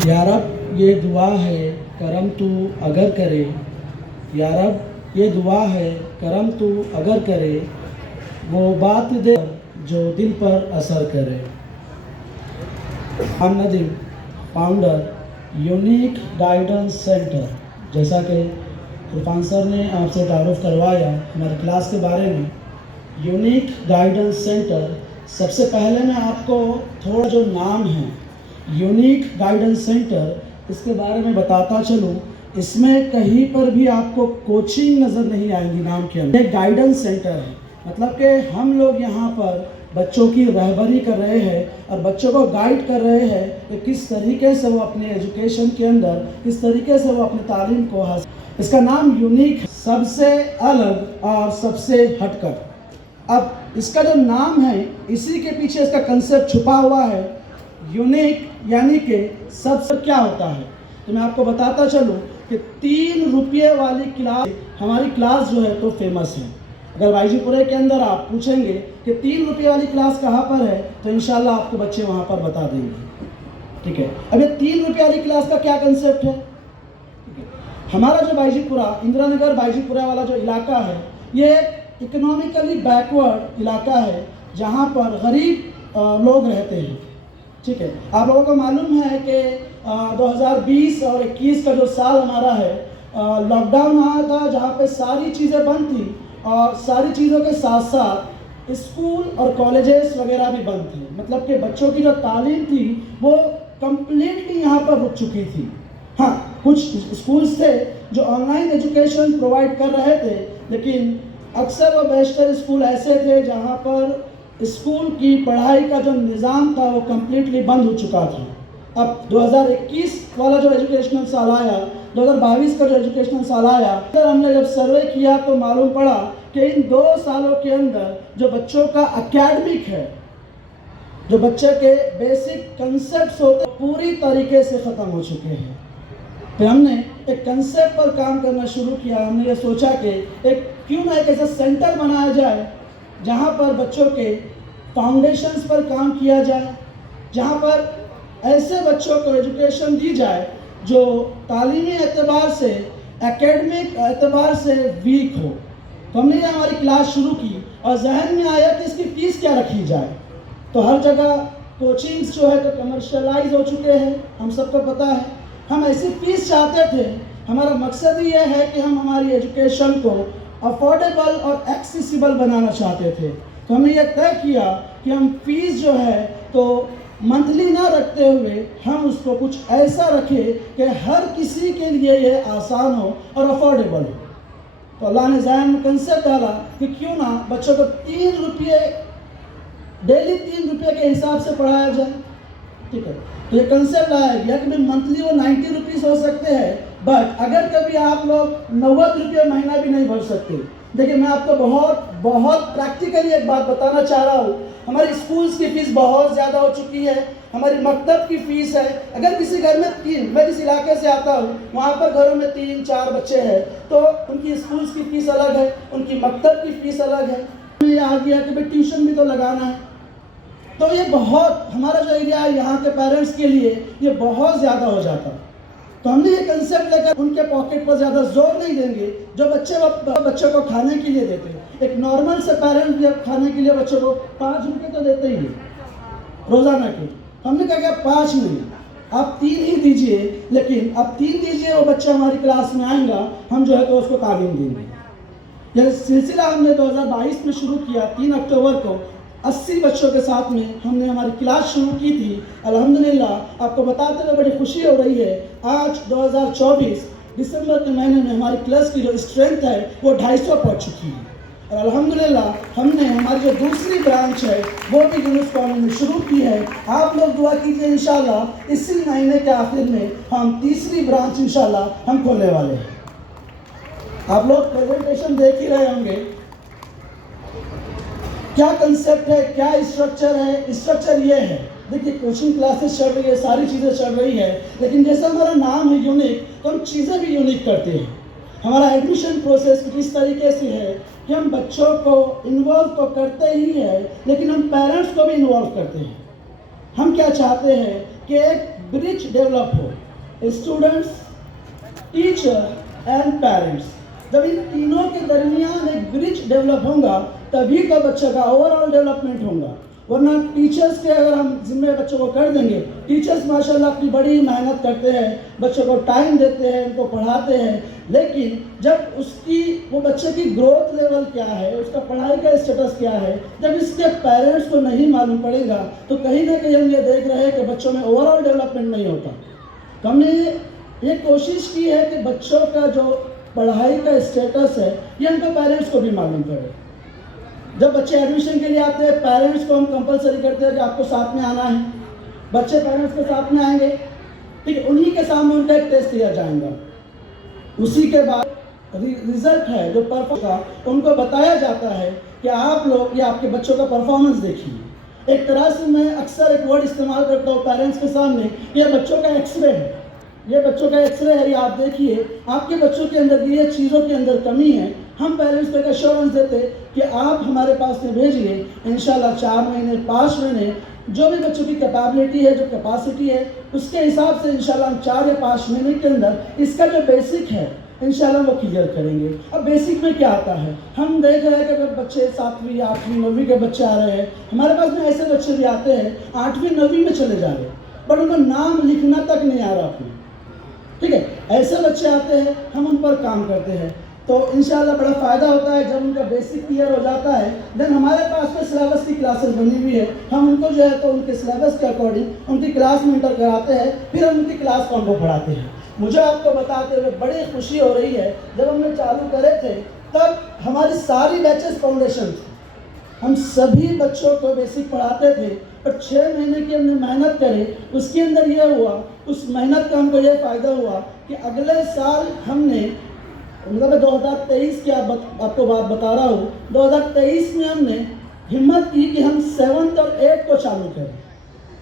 या रब ये दुआ है करम तू अगर करे, या रब ये दुआ है करम तू अगर करे, वो बात दे जो दिल पर असर करे। हम Nadeem, founder unique guidance centre. जैसा कि इरफान सर ने आपसे तारुफ करवाया हमारे क्लास के बारे में, यूनिक गाइडेंस सेंटर, सबसे पहले मैं आपको थोड़ा जो नाम है यूनिक गाइडेंस सेंटर, इसके बारे में बताता चलूँ। इसमें कहीं पर भी आपको कोचिंग नज़र नहीं आएगी नाम के अंदर। एक गाइडेंस सेंटर है, मतलब कि हम लोग यहाँ पर बच्चों की रहबरी कर रहे हैं और बच्चों को गाइड कर रहे हैं कि किस तरीके से वो अपने एजुकेशन के अंदर, किस तरीके से वो अपनी तालीम को हासिल। इसका नाम यूनिक, सबसे अलग और सबसे हटकर। अब इसका जो नाम है, इसी के पीछे इसका कंसेप्ट छुपा हुआ है। यूनिक यानी कि सबसे क्या होता है, तो मैं आपको बताता चलूँ कि 3 रुपये वाली क्लास, हमारी क्लास जो है तो फेमस है। अगर बाईजीपुरे के अंदर आप पूछेंगे कि 3 रुपये वाली क्लास कहाँ पर है, तो इंशाल्लाह आपको बच्चे वहाँ पर बता देंगे। ठीक है, अब ये 3 रुपये वाली क्लास का क्या कंसेप्ट है। हमारा जो बाईजीपुरा, इंदिरा नगर बाईजीपुरा वाला जो इलाका है, ये इकोनॉमिकली बैकवर्ड इलाका है जहाँ पर गरीब लोग रहते हैं। ठीक है, आप लोगों को मालूम है कि 2020 और 21 का जो साल हमारा है, लॉकडाउन आया था जहाँ पे सारी चीज़ें बंद थी और सारी चीज़ों के साथ साथ स्कूल और कॉलेजेस वगैरह भी बंद थे। मतलब कि बच्चों की जो तालीम थी वो कम्प्लीटली यहाँ पर रुक चुकी थी। हाँ, कुछ स्कूल्स थे जो ऑनलाइन एजुकेशन प्रोवाइड कर रहे थे, लेकिन अक्सर व बेशतर स्कूल ऐसे थे जहाँ पर स्कूल की पढ़ाई का जो निज़ाम था वो कम्प्लीटली बंद हो चुका था। अब 2021 वाला जो एजुकेशनल साल आया, 2022 का जो एजुकेशनल साल आया, फिर हमने जब सर्वे किया तो मालूम पड़ा कि इन 2 सालों के अंदर जो बच्चों का एकेडमिक है, जो बच्चे के बेसिक कंसेप्ट्स होते पूरी तरीके से ख़त्म हो चुके हैं। फिर हमने एक कंसेप्ट पर काम करना शुरू किया। हमने ये सोचा कि क्यों ना एक ऐसा सेंटर बनाया जाए जहाँ पर बच्चों के फाउंडेशंस पर काम किया जाए, जहाँ पर ऐसे बच्चों को एजुकेशन दी जाए जो तालीमी एतबार से, एकेडमिक एतबार से वीक हो। तो हमने ये हमारी क्लास शुरू की और जहन में आया कि इसकी फ़ीस क्या रखी जाए। तो हर जगह कोचिंग्स जो है तो कमर्शलाइज हो चुके हैं, हम सबको पता है। हम ऐसी फ़ीस चाहते थे, हमारा मकसद ही यह है कि हम हमारी एजुकेशन को अफोर्डेबल और एक्सेसिबल बनाना चाहते थे। तो हमने ये तय किया कि हम फ़ीस जो है तो मंथली ना रखते हुए हम उसको कुछ ऐसा रखें कि हर किसी के लिए ये आसान हो और अफोर्डेबल हो। तो अल्लाह ने ज़हन में कंसेप्ट डाला कि क्यों ना बच्चों को 3 रुपये डेली 3 रुपये के हिसाब से पढ़ाया जाए। ठीक है, तो ये कंसेप्ट लाया गया कि भाई मंथली वो 90 रुपीज़ हो सकते हैं, बट अगर कभी आप लोग 90 रुपये महीना भी नहीं भर सकते। देखिए, मैं आपको बहुत प्रैक्टिकली एक बात बताना चाह रहा हूँ। हमारी स्कूल्स की फ़ीस बहुत ज़्यादा हो चुकी है, हमारी मकतब की फ़ीस है। अगर किसी घर में मैं जिस इलाके से आता हूँ वहाँ पर घरों में 3-4 बच्चे हैं तो उनकी स्कूल्स की फ़ीस अलग है, उनकी मकतब की फ़ीस अलग है। ये आ गया कि भाई ट्यूशन भी तो लगाना है। तो ये बहुत, हमारा जो एरिया है यहाँ के पेरेंट्स के लिए ये बहुत ज़्यादा हो जाता। तो हमने ये कंसेप्ट लेकर उनके पॉकेट पर ज़्यादा जोर नहीं देंगे। जो बच्चों को खाने के लिए देते हैं, एक नॉर्मल से पेरेंट्स भी खाने के लिए बच्चों को 5 रुपये तो देते ही हैं रोज़ाना के। हमने कहा कि 5 नहीं, आप 3 ही दीजिए, लेकिन आप 3 दीजिए, वो बच्चा हमारी क्लास में आएगा, हम जो है तो उसको तालीम देंगे। यह सिलसिला हमने 2022 में शुरू किया। 3 अक्टूबर को 80 बच्चों के साथ में हमने हमारी क्लास शुरू की थी। अल्हम्दुलिल्लाह आपको बताते हुए बड़ी खुशी हो रही है, आज 2024 दिसंबर के महीने में हमारी क्लास की जो स्ट्रेंथ है वो 250 पहुँच चुकी है। और अल्हम्दुलिल्लाह हमने हमारी जो दूसरी ब्रांच है वो भी यूनुस कॉलोनी में शुरू की है। आप लोग दुआ कीजिए, इंशाल्लाह इसी महीने के आखिर में हम तीसरी ब्रांच इंशाल्लाह हम खोलने वाले हैं। आप लोग प्रेजेंटेशन देख ही रहे होंगे, क्या कंसेप्ट है, क्या स्ट्रक्चर है। स्ट्रक्चर ये है, देखिए कोचिंग क्लासेस चल रही है, सारी चीज़ें चल रही है, लेकिन जैसा हमारा नाम है यूनिक, तो हम चीज़ें भी यूनिक करते हैं। हमारा एडमिशन प्रोसेस कुछ इस तरीके से है कि हम बच्चों को इन्वॉल्व तो करते ही है, लेकिन हम पेरेंट्स को भी इन्वॉल्व करते हैं। हम क्या चाहते हैं कि एक ब्रिज डेवलप हो, स्टूडेंट्स, टीचर एंड पेरेंट्स। जब इन तीनों के दरमियान एक ब्रिज डेवलप होगा तभी तो बच्चे का ओवरऑल डेवलपमेंट होगा। वरना टीचर्स के अगर हम जिम्मे बच्चों को कर देंगे, टीचर्स माशाल्लाह अपनी बड़ी मेहनत करते हैं, बच्चों को टाइम देते हैं, उनको पढ़ाते हैं, लेकिन जब उसकी वो बच्चे की ग्रोथ लेवल क्या है, उसका पढ़ाई का स्टेटस क्या है, जब इसके पेरेंट्स को नहीं मालूम पड़ेगा तो कहीं ना कहीं हम ये देख रहे हैं कि बच्चों में ओवरऑल डेवलपमेंट नहीं होता। तो हमने ये कोशिश की है कि बच्चों का जो पढ़ाई का स्टेटस है ये हमको पेरेंट्स को भी मालूम पड़े। जब बच्चे एडमिशन के लिए आते हैं, पेरेंट्स को हम कंपलसरी करते हैं कि आपको साथ में आना है। बच्चे पेरेंट्स के साथ में आएंगे, ठीक है, उन्हीं के सामने उनका एक टेस्ट लिया जाएगा। उसी के बाद रिजल्ट है जो परफॉर्मेंस का, उनको बताया जाता है कि आप लोग ये आपके बच्चों का परफॉर्मेंस देखिए। एक तरह से मैं अक्सर एक वर्ड इस्तेमाल करता हूँ पेरेंट्स के सामने, ये बच्चों का एक्सरे है, ये बच्चों का एक्सरे है, ये आप देखिए आपके बच्चों के अंदर ये चीज़ों के अंदर कमी है। हम पेरेंट्स को एक एश्योरेंस देते कि आप हमारे पास में भेजिए, इंशाल्लाह 4 महीने 5 महीने जो भी बच्चों की कैपेबिलिटी है, जो कैपेसिटी है, उसके हिसाब से इंशाल्लाह हम 4 या 5 महीने के अंदर इसका जो बेसिक है इंशाल्लाह वो क्लियर करेंगे। अब बेसिक में क्या आता है, हम देख रहे हैं कि अगर बच्चे 7वीं 8वीं 9वीं के बच्चे आ रहे हैं, हमारे पास में ऐसे बच्चे भी आते हैं 8वीं 9वीं में चले जा रहे हैं, बट उनका नाम लिखना तक नहीं आ रहा अपने, ठीक है, ऐसे बच्चे आते हैं, हम उन पर काम करते हैं। तो इंशाल्लाह बड़ा फ़ायदा होता है जब उनका बेसिक क्लियर हो जाता है। देन हमारे पास में सिलेबस की क्लासेस बनी हुई है, हम उनको जो है तो उनके सिलेबस के अकॉर्डिंग उनकी क्लास में इंटर कराते हैं, फिर हम उनकी क्लास को हमको पढ़ाते हैं। मुझे आपको बताते हुए बड़ी खुशी हो रही है, जब हमने चालू करे थे तब हमारी सारी बैचेस फाउंडेशन थी, हम सभी बच्चों को बेसिक पढ़ाते थे, पर 6 महीने की हमने मेहनत करी, उसके अंदर यह हुआ, उस मेहनत का हमको ये फ़ायदा हुआ कि अगले साल हमने, मतलब 2023 की आपको बात बता रहा हूँ, 2023 में हमने हिम्मत की कि हम 7th और 8th को चालू करें।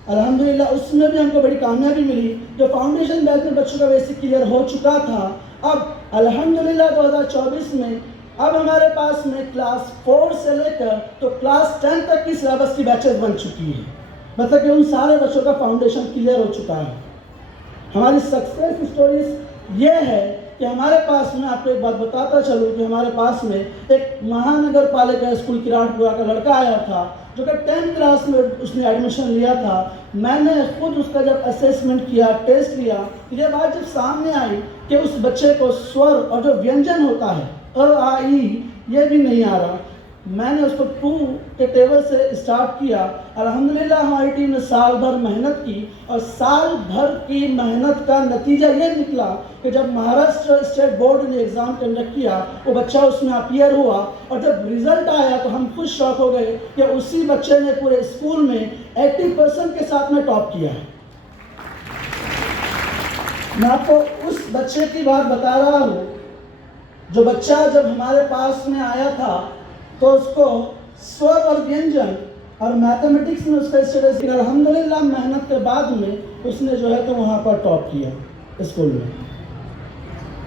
अल्हम्दुलिल्लाह उसमें भी हमको बड़ी कामयाबी मिली। जो फाउंडेशन बैच में बच्चों का बेसिक क्लियर हो चुका था, अब अल्हम्दुलिल्लाह 2024 में अब हमारे पास में क्लास 4 से लेकर तो क्लास 10 तक की सिलेबस की बैचेस बन चुकी है, मतलब कि उन सारे बच्चों का फाउंडेशन क्लियर हो चुका है। हमारी सक्सेस स्टोरीज ये है कि हमारे पास में, आपको एक बात बताता चलूँ कि हमारे पास में एक महानगर पालिका स्कूल किराटपुरा का लड़का आया था जो कि 10th क्लास में उसने एडमिशन लिया था। मैंने खुद उसका जब असेसमेंट किया, टेस्ट लिया, तो ये बात जब सामने आई कि उस बच्चे को स्वर और जो व्यंजन होता है अ आ ई ये भी नहीं आ रहा, मैंने उसको 2 के टेबल से स्टार्ट किया। अल्हम्दुलिल्लाह हमारी टीम ने साल भर मेहनत की और साल भर की मेहनत का नतीजा ये निकला कि जब महाराष्ट्र स्टेट बोर्ड ने एग्ज़ाम कंडक्ट किया, वो बच्चा उसमें अपीयर हुआ और जब रिज़ल्ट आया तो हम खुद शॉक हो गए कि उसी बच्चे ने पूरे स्कूल में 80% के साथ में टॉप किया है। मैं आपको उस बच्चे की बात बता रहा हूँ, जो बच्चा जब हमारे पास में आया था तो उसको स्वर और व्यंजन और मैथमेटिक्स में उसका स्टेटस, अल्हम्दुलिल्लाह मेहनत के बाद में उसने जो है तो वहाँ पर टॉप किया स्कूल में।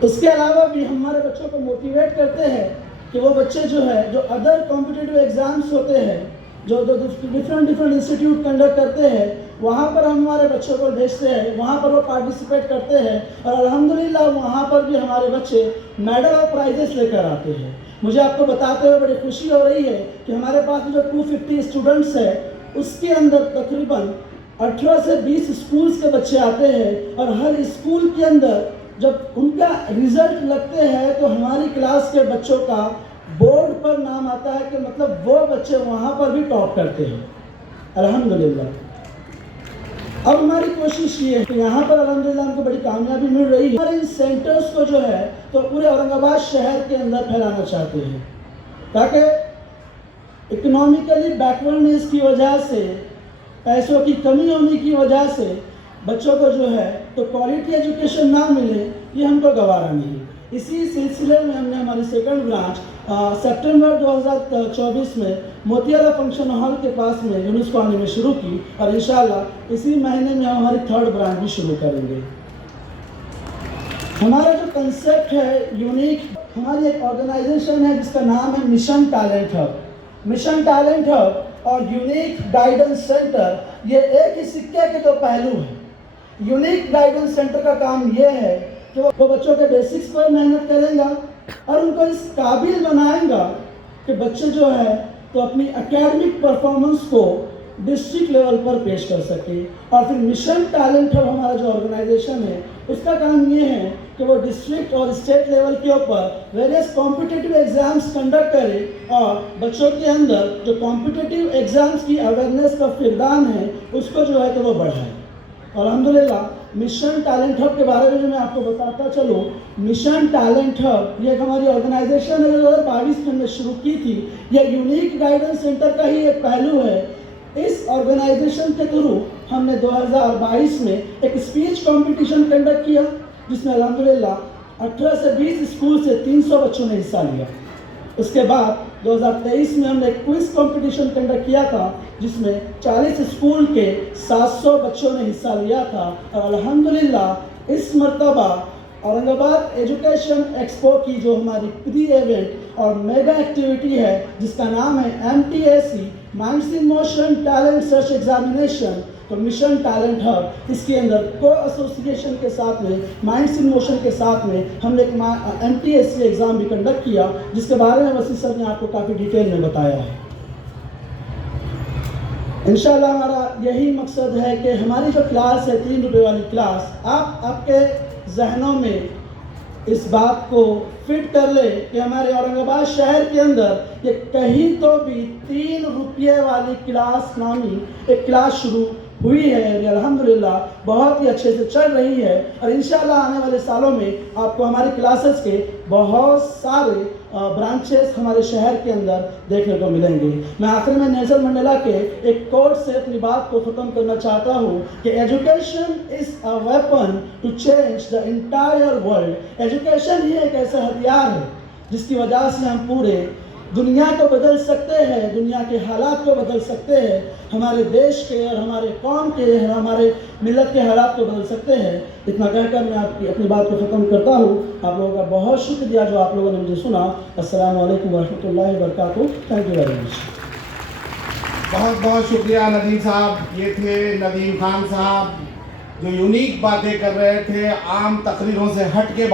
उसके अलावा भी हमारे बच्चों को मोटिवेट करते हैं कि वो बच्चे जो है, जो अदर कॉम्पिटिटिव एग्ज़ाम्स होते हैं, जो डिफरेंट इंस्टीट्यूट कंडक्ट करते हैं, वहाँ पर हम हमारे बच्चों को भेजते हैं, वहाँ पर वो पार्टिसिपेट करते हैं और अल्हम्दुलिल्लाह वहाँ पर भी हमारे बच्चे मेडल और प्राइजेस लेकर आते हैं। मुझे आपको बताते हुए बड़ी खुशी हो रही है कि हमारे पास जो 250 स्टूडेंट्स हैं, उसके अंदर तकरीबन 18 से 20 स्कूल्स के बच्चे आते हैं और हर स्कूल के अंदर जब उनका रिजल्ट लगते हैं तो हमारी क्लास के बच्चों का बोर्ड पर नाम आता है कि मतलब वो बच्चे वहाँ पर भी टॉप करते हैं अल्हम्दुलिल्लाह। अब हमारी कोशिश ये है कि यहाँ पर अल्हम्दुलिल्लाह हमको बड़ी कामयाबी मिल रही है। हमारे इन सेंटर्स को जो है तो पूरे औरंगाबाद शहर के अंदर फैलाना चाहते हैं, ताकि इकोनॉमिकली बैकवर्डनेस की वजह से, पैसों की कमी होने की वजह से बच्चों को जो है तो क्वालिटी एजुकेशन ना मिले, ये हमको गवारा नहीं। इसी सिलसिले में हमने हमारी सेकंड ब्रांच सितंबर 2024 में मोतियाला फंक्शन हॉल के पास में यूनुस कॉलोनी में शुरू की और इंशाल्लाह इसी महीने में हम हमारी 3rd ब्रांच भी शुरू करेंगे। हमारा जो कंसेप्ट है यूनिक, हमारी एक ऑर्गेनाइजेशन है जिसका नाम है mission talent hub. Mission talent hub और यूनिक गाइडेंस सेंटर ये एक ही सिक्के के 2 पहलू हैं। यूनिक गाइडेंस सेंटर का काम ये है कि वो बच्चों के बेसिक्स पर मेहनत करेगा और उनको इस काबिल बनाएगा कि बच्चे जो है तो अपनी एकेडमिक परफॉर्मेंस को डिस्ट्रिक्ट लेवल पर पेश कर सके। और फिर मिशन टैलेंट हब हमारा जो ऑर्गेनाइजेशन है उसका काम ये है कि वो डिस्ट्रिक्ट और स्टेट लेवल के ऊपर वेरियस कॉम्पिटिटिव एग्जाम्स कंडक्ट करे और बच्चों के अंदर जो कॉम्पिटिटिव एग्जाम्स की अवेयरनेस का फिरदान है उसको जो है तो वो बढ़ाए। और अल्हम्दुलिल्लाह मिशन टैलेंट हब के बारे में जो मैं आपको बताता चलूँ, मिशन टैलेंट हब ये एक हमारी ऑर्गेनाइजेशन है जो 2022 में हमने शुरू की थी। यह यूनिक गाइडेंस सेंटर का ही एक पहलू है। इस ऑर्गेनाइजेशन के थ्रू हमने 2022 में एक स्पीच कंपटीशन कंडक्ट किया जिसमें अल्हम्दुलिल्लाह 18 से 20 स्कूल से 300 बच्चों ने हिस्सा लिया। उसके बाद 2023 में हमने एक क्विज कंपटीशन कंडक्ट किया था जिसमें 40 स्कूल के 700 बच्चों ने हिस्सा लिया था। और अल्हम्दुलिल्लाह इस मर्तबा औरंगाबाद एजुकेशन एक्सपो की जो हमारी प्री इवेंट और मेगा एक्टिविटी है जिसका नाम है MTSE minds in motion talent search examination, तो मिशन टैलेंट हब इसके अंदर को एसोसिएशन के साथ में माइंड्स इन मोशन के साथ में हमने एक MTSE एग्ज़ाम भी कंडक्ट किया जिसके बारे में वसी सर ने आपको काफ़ी डिटेल में बताया है। इंशाल्लाह हमारा यही मकसद है कि हमारी जो क्लास है 3 रुपये वाली क्लास, आप आपके जहनों में इस बात को फिट कर ले कि हमारे औरंगाबाद शहर के अंदर ये कहीं तो भी 3 रुपये वाली क्लास नामी एक क्लास शुरू हुई है। अल्हम्दुलिल्लाह बहुत ही अच्छे से चल रही है और इंशाल्लाह आने वाले सालों में आपको हमारी क्लासेस के बहुत सारे ब्रांचेस हमारे शहर के अंदर देखने को मिलेंगे। मैं आखिर में नेल्सन मंडेला के एक कोट से अपनी बात को ख़त्म करना चाहता हूँ कि education is a weapon to change the entire world. Education ही एक ऐसा हथियार है जिसकी वजह से हम पूरे दुनिया को बदल सकते हैं, दुनिया के हालात को बदल सकते हैं, हमारे देश के और हमारे कौम के और हमारे मिलत के हालात को बदल सकते हैं। इतना कहकर मैं आपकी अपनी बात को ख़त्म करता हूँ। आप लोगों का बहुत शुक्रिया जो आप लोगों ने मुझे सुना। अस्सलाम वालेकुम वरहमतुल्लाहि वबरकातुहू। Thank you very much. बहुत बहुत शुक्रिया नदीम साहब। ये थे नदीम खान साहब जो यूनिक बातें कर रहे थे, आम तकरीरों से हट के